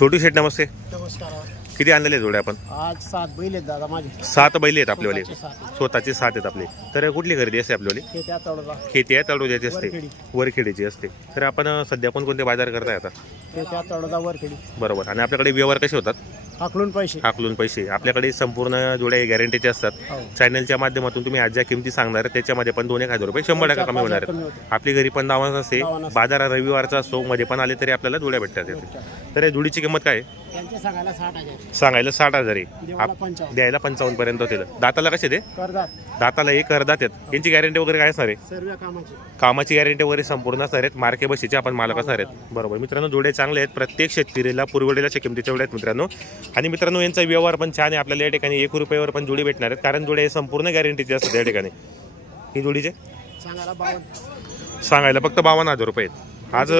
छोटू शेठ नमस्ते. नमस्कार. किती आणलेले जोडे आपण? आज 7 बैल आहेत दादा माझे. 7 बैल आहेत आपल्यावाले, स्वतःचे 7 आहेत आपले. तर कुठली खरेदी असते आपल्यावाली? खेती आहे, तळोजाची असते, वरखेडीची असते. तर आपण सध्या कोणते बाजार करताय आता? वरखेडी. बरोबर. आणि आपल्याकडे व्यवहार कसे होतात? हाकलून पैसे. आपल्याकडे संपूर्ण जोड्या गॅरंटीचे असतात. चॅनलच्या माध्यमातून तुम्ही आज ज्या किमती सांगणार त्याच्यामध्ये पण 2-1 रुपये 100% कमी होणार आहेत. आपली घरी पण दावा असते, बाजार रविवारचा असतो, मध्ये पण आले तरी आपल्याला जोड्या भेटतात. तर या जोडीची किंमत काय आहे? सांगायला 60,000 आहे, द्यायला 55 पर्यंत होतील. दाताला कसे ते? दाताला एक अर्धा आहेत. यांची गॅरंटी वगैरे काय असणार आहे? कामाची गॅरंटी वगैरे संपूर्ण असणार आहेत. मार्के बशीचे आपण मालक असणार आहेत. बरोबर मित्रांनो, जोडे चांगले आहेत. प्रत्येक शेतकरीला पुरवडेल्या किमतीच्या जोड्या आहेत मित्रांनो. आणि मित्रांनो यांचा व्यवहार पण छान आहे. आपल्याला या ठिकाणी 1 रुपयावर पण जोडी भेटणार आहेत, कारण जोडे संपूर्ण गॅरंटीचे असतात या ठिकाणी. ही जोडीचे सांगायला फक्त 52,000 रुपये आहेत. आज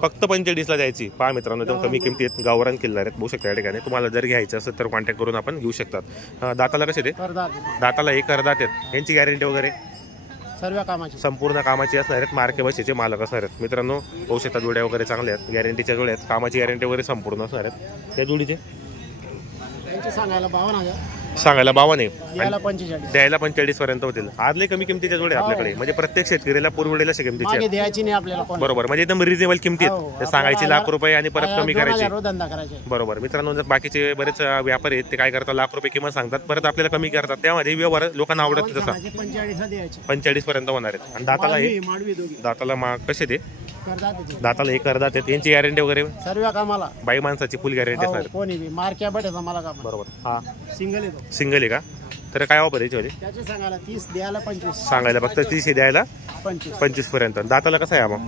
फक्त 45ला द्यायची. पहा मित्रांनो, एकदम कमी किमतीत गावरान किल्लार आहेत, बघू शकता या ठिकाणी. तुम्हाला जर घ्यायचं असेल तर कॉन्टॅक्ट करून आपण घेऊ शकतात. दाताला कसे ते? दाताला एक अर्धा आहेत. यांची गॅरंटी वगैरे संपूर्ण कामाची असणार आहेत. मार्के बशीचे मालक असणार आहेत मित्रांनो. बघू शकता जोड्या वगैरे चांगल्या आहेत, गॅरंटीच्या जोड्या आहेत. कामाची गॅरंटी वगैरे संपूर्ण असणार आहेत. त्या जोडीचे सांगायला 52 द्यायला 45 पर्यंत होतील. आज लय कमी किमतीच्या जोड्या आपल्याकडे, म्हणजे प्रत्येक शेतकऱ्याला पुरवडेल्या किमतीच्या द्यायची नाही आपल्याला. बरोबर, म्हणजे एकदम रिजनेबल किमतीत सांगायची ₹1,00,000 आणि परत कमी करायची. बरोबर मित्रांनो, जर बाकीचे बरेच व्यापारी आहेत ते काय करतात, ₹1,00,000 किंमत सांगतात, परत आपल्याला कमी करतात. त्यामध्ये व्यवहार लोकांना आवडत तसा 45 पर्यंत होणार आहेत. आणि दाताला कसे ते? दाताला एक अर्धा आहेत. यांची गॅरंटी वगैरे सर्व कामाला बाई माणसाची फुल गॅरंटी असणार. बरोबर. हा सिंगल आहे का? तर काय ऑफर याची? सांगायला फक्त 30 द्यायला 25 पर्यंत. दाताला कसं आहे मग?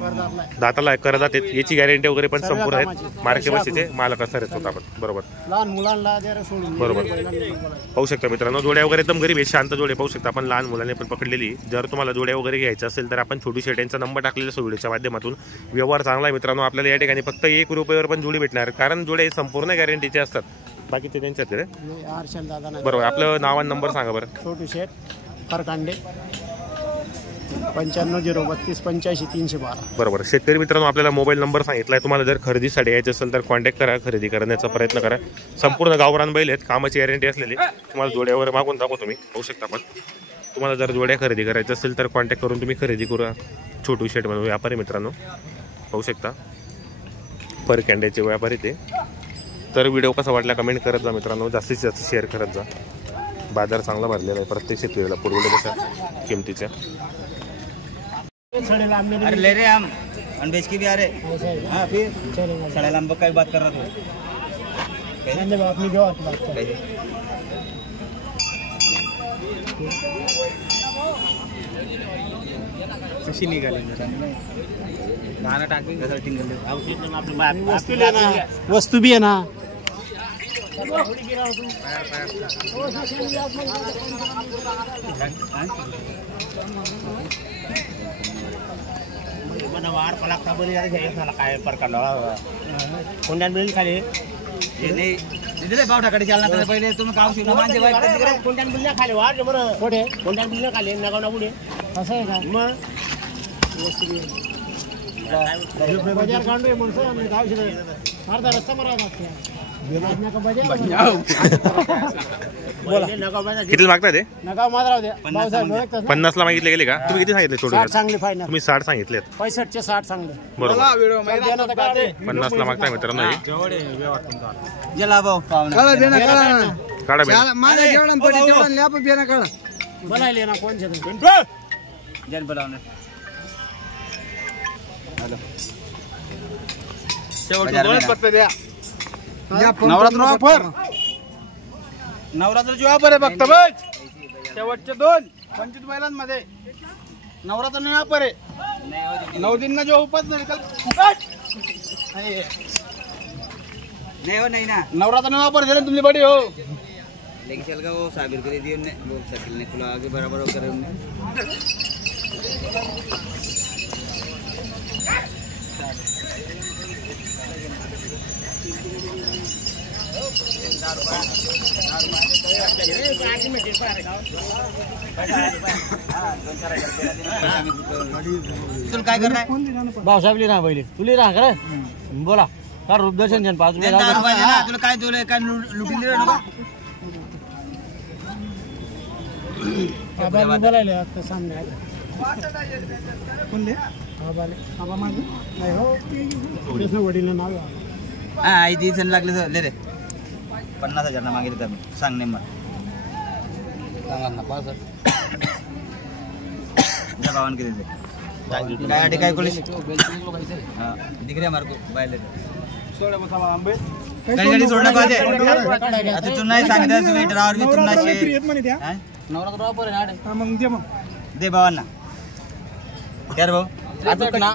दाताला करदात आहेत. याची गॅरंटी वगैरे पण संपूर्ण आहेत. मार्के बशीचे मालक असणार आहेत आपण. बरोबर. बरोबर. पाहू शकता मित्रांनो, जोड्या वगैरे एकदम गरीब आहे, शांत जोडे पाहू शकता आपण. लहान मुलांनी पण पकडलेली. जर तुम्हाला जोड्या वगैरे घ्यायचं असेल तर आपण छोटू शेट यांचा नंबर टाकलेला व्हिडिओच्या माध्यमातून. व्यवहार चांगला आहे मित्रांनो. आपल्याला या ठिकाणी फक्त 1 रुपयावर पण जोडी भेटणार, कारण जोड्या संपूर्ण गॅरंटीचे असतात. बाकीचे त्यांच्याकडे बरोबर. आपलं नाव आणि नंबर सांगा बरं. छोटू शेठ फरकांडे 9503258312. बरोबर. शेतकरी मित्रांनो, आपल्याला मोबाईल नंबर सांगितलाय. तुम्हाला जर खरेदीसाठी यायचं असेल तर कॉन्टॅक्ट करा, खरेदी करण्याचा प्रयत्न करा. संपूर्ण गावरान बैल आहेत, कामाची गॅरंटी असलेली. तुम्हाला जोड्यावर मागून दाखवतो तुम्ही, पाहू शकता आपण. तुम्हाला जर जोड्या खरेदी करायचं असेल तर कॉन्टॅक्ट करून तुम्ही खरेदी करा. छोटू शेठ म्हणून व्यापारी मित्रांनो, पाहू शकता. फरकांड्याचे व्यापारी ते. तर व्हिडिओ कसा वाटला कमेंट करत जा मित्रांनो, जास्तीत जास्त शेअर करत जा. बाजार चांगला भरलेला आहे, प्रत्येक शेतकऱ्याला पुरवडेल्या किमतीच्या. अरे ले रहे हम अनबेच की भी आ रहे. हाँ फिर सड़े लंबा का बात कर रहा था. कशी निघाली गाणं टाकेल वस्तू भी आहे ना. वाढ पलाक्ता बोली काय प्रकार कोणत्या मिळेल खाली दिले पावठाकडे चालणार पहिले तुम्ही काम शिवला माझे कोणत्या बिल्ल्या खाली वाढ बरं. कुठे कोणत्या बिल्ल्या खाली नगाव ना पुढे असं आहे का? मग बाजार काढूया म्हणून गाव अर्धा रस्ता मरा किती मागताय ते? नगाव माधराव द्या. 50ला मागितले गेले का? तुम्ही किती सांगितले? छोटू चांगले फायनल तुम्ही 60 सांगितलेत. 65चे 60 चांगले. बरोबर. 50ला मागताय मित्रांनो. काढा माझ्या जेवण बनायले ना कोण जन बोलावणार. नवरात्र ऑफर, नवरात्राची ऑफर आहे फक्त बस. शेवटचे 2 25 बैलांमध्ये नवरात्र ऑफर आहे. 9 दिन जो उपास नाही ना नवरात्र ऑफर दिले तुमची बडी हो. लेकिन चल का वो साबिर कर दिए ने वो शकील ने खुला आगे बराबर करे हमने. तुला काय करणार? भाऊसाहेब लिहा पहिले तुला राहा करा बोला. का रुद्रशन जन पाच तुला काय तुला काय लुटून दिलं नको बोलायला आता सामने कोणले बाबा माझं नाही हो वडील नाव हा आई ती जण लागले ले रे 50,000 ना मागितलं तर सांग नेम सांगा ना 65 या भावान किती दे काय अटे काय कोलिस हां दिगरे मारको बायले सोडे बसावा आंबे काही गाडी सोड नको दे आता तू नाही सांगितलं तुम्ही ड्रायव्हर बी तुला शे नवरा ड्रायव्हर पर हाडे हा मग दे भावांना क्या रे भाऊ आता ना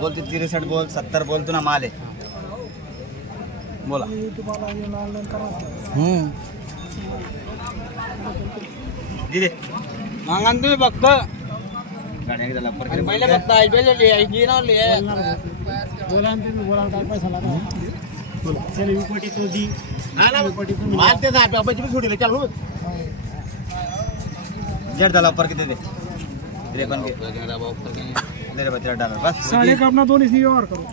बोलते 63 बोल 70 बोल तू ना माल आहे बोला दे मांगा तुम्ही फक्त गाड्या झाला पहिले फक्त बोला तुम्ही बोला काय पैसा लागला बोला चल विकोटी तो दी हा ना विकोटी तू माल ते जा पैसे भी सोडले चल जेड झाला ऊपर किती दे 53 के दे रे $32 बस साडे का अपना दोन इसलिए और करो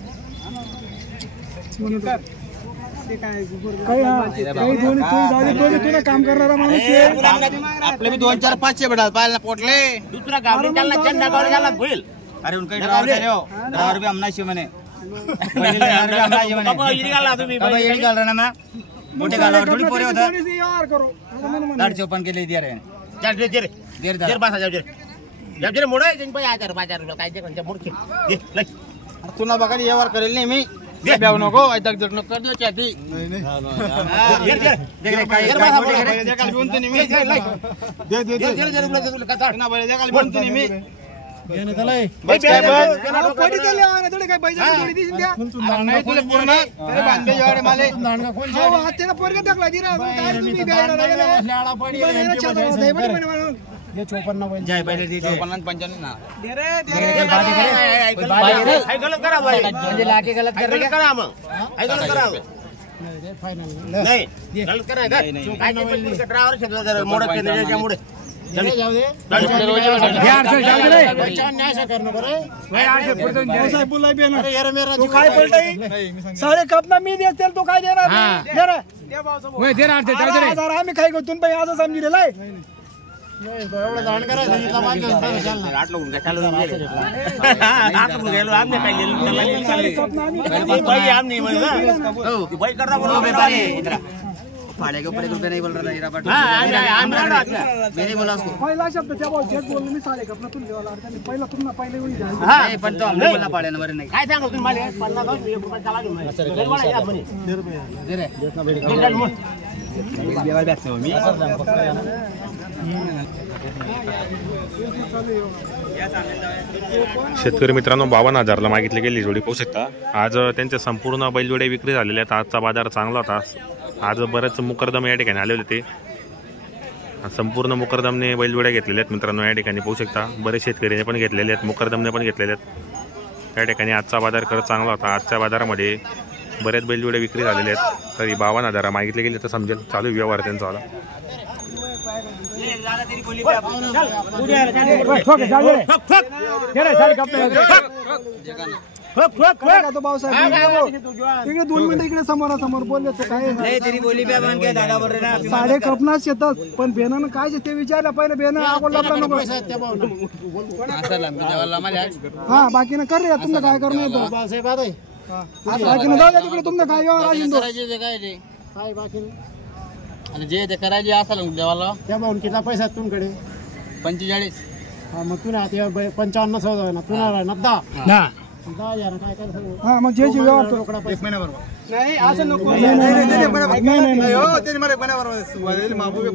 काम करणारा माणूस आपले भी 2-4 500 बेटा पायला पोटले दुसरा गावडी चालला चंदा गावडी चालला होईल अरे उनका ड्राइवर करे हो ड्राइवर भी हमना शिव मने पहिले ड्राइवर भी हमना शिव मने बाबा इडी गाला तुम्ही बाबा इडी गाल रहा ना मैं मोठे गाला थोड़ी पोरे होता यार करो 54 के लिए दिया रे चल दे दे देर पास आ जाओ जब जरे मोडे जिन पे 1000 रुपये काय ते कोणत्या मोडके दे ले तुला बघा व्यवहार करेल नाही मी बेव नको ऐतक जग नको कर दो चाती देख रे काय मोठे करे काल बोलतो नाही मी दे रुपये का ना बळे काल बोलतो नाही मी घेणे चलाय पडी दिले आणि थोडे काय पैसे थोडी दिsin द्या नाही तुला पूर्ण अरे बांधे जोडे माले दांडगा कोण हो हातेला पोरगा टाकला दिरा काय तुम्ही बेडा शाळा पडी ये 54 बैल जय पहिले दे 54 95 ना दे रे भाई गलत करा भाई म्हणजे लाके गलत करा मग आई गलत करा नाही फायनल नाही गलत करा काय ड्रायव्हर शब्द जरा मोडत के त्याच्यामुळे जाऊ दे न्याय कर नको रे साहेब बोलाय बे ना अरे मेरा तू काय पलटाई साडे कपना मी देते तो काय देणार दे रे होय देणार ते जाऊ दे रे आम्ही काय करतून बाई आज समजिलेला आहे एवढं दाण करायचं इथला मागे आठ लोक काय चालू गेले आठ लोक गेलो आम्ही काय गेलो भाई आम्ही म्हणजे हो भाई करना बोलो बेपारी इधर फाड़े के ऊपर ₹1 नहीं बोल रहा हीरा बट हां मैंने बोला उसको पहिला शब्द त्या बोल जेट बोललो मी साडे कपना तुला देवाला अडचण पहिला तुम्हाला पहिले वेळी जाईल हां पण तो हमने बोला फाड़े नंबर नाही काय सांगू तुम्ही मला 50 चला घेऊन दे रे देवाला बॅच मी शेतकरी मित्रांनो 52,000ला मागितली गेली जोडी पाहू शकता आज त्यांच्या संपूर्ण बैलजोड्या विक्री झालेल्या आहेत आजचा बाजार चांगला होता आज बरेच मुकरदम या ठिकाणी आले होते संपूर्ण मुकरदमने बैलजोड्या घेतलेल्या आहेत मित्रांनो या ठिकाणी पाहू शकता बरेच शेतकरीने पण घेतलेले आहेत मुकरदमने पण घेतलेले आहेत त्या ठिकाणी आजचा बाजार खरंच चांगला होता आजच्या बाजारामध्ये बरेच बैलजोड्या विक्री झालेल्या आहेत तरी 52,000 मागितले गेले तर समजेल चालू व्यवहार त्यांचा वाला इकडे 2 मिनिटं इकडे समोरासमोर बोलले तो काय साडे कपनाच येतात पण बेनानं काय ते विचारलं पहिले बेनं हा बाकीनं कर रे तुमचं काय करणं येतो बाकीनं जाऊ द्या तिकडे तुमचं काय काय बाकी आणि जे ते करायचे असेल देवाला त्या भाऊन किती पैसा तुमकडे 45 हा मग तुला 55 सौदा ना तुला 10,000 काय करायचं हा मग जे व्यवहार रोकडा पैसा 1 महिना बरोबर नाही असं नको नाही हो ते मला बरोबर सुवादेल माबू ते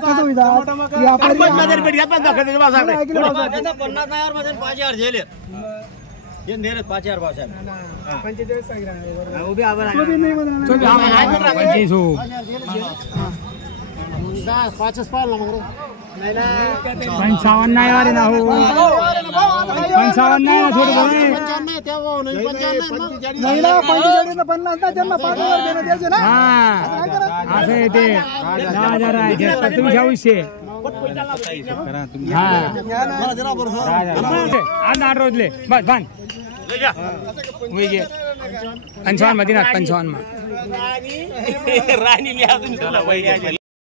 कसं होईल व्यापारी बाजार पेट घ्या 50,000 मध्ये 5,000 झेले ये नेरत 5,000 भाव साहेब 45 सांगितलं उभी आवर आहे नाही म्हणा 25 हो 5च पाळला मग नाही ना 55 नाही वाले ना हो 55 नाही थोडं बघ 55 त्या भाव नाही 55 नाही ना 45 ना 50 ना त्यांना 5,000 देणं द्यायचे ना हां असं आहे ते 10,000 आहे तुम्ही 2600 हां मला जरा बरोबर आज 8 रोजले बस बांध पंचावन्न मध्ये ना 55 राणी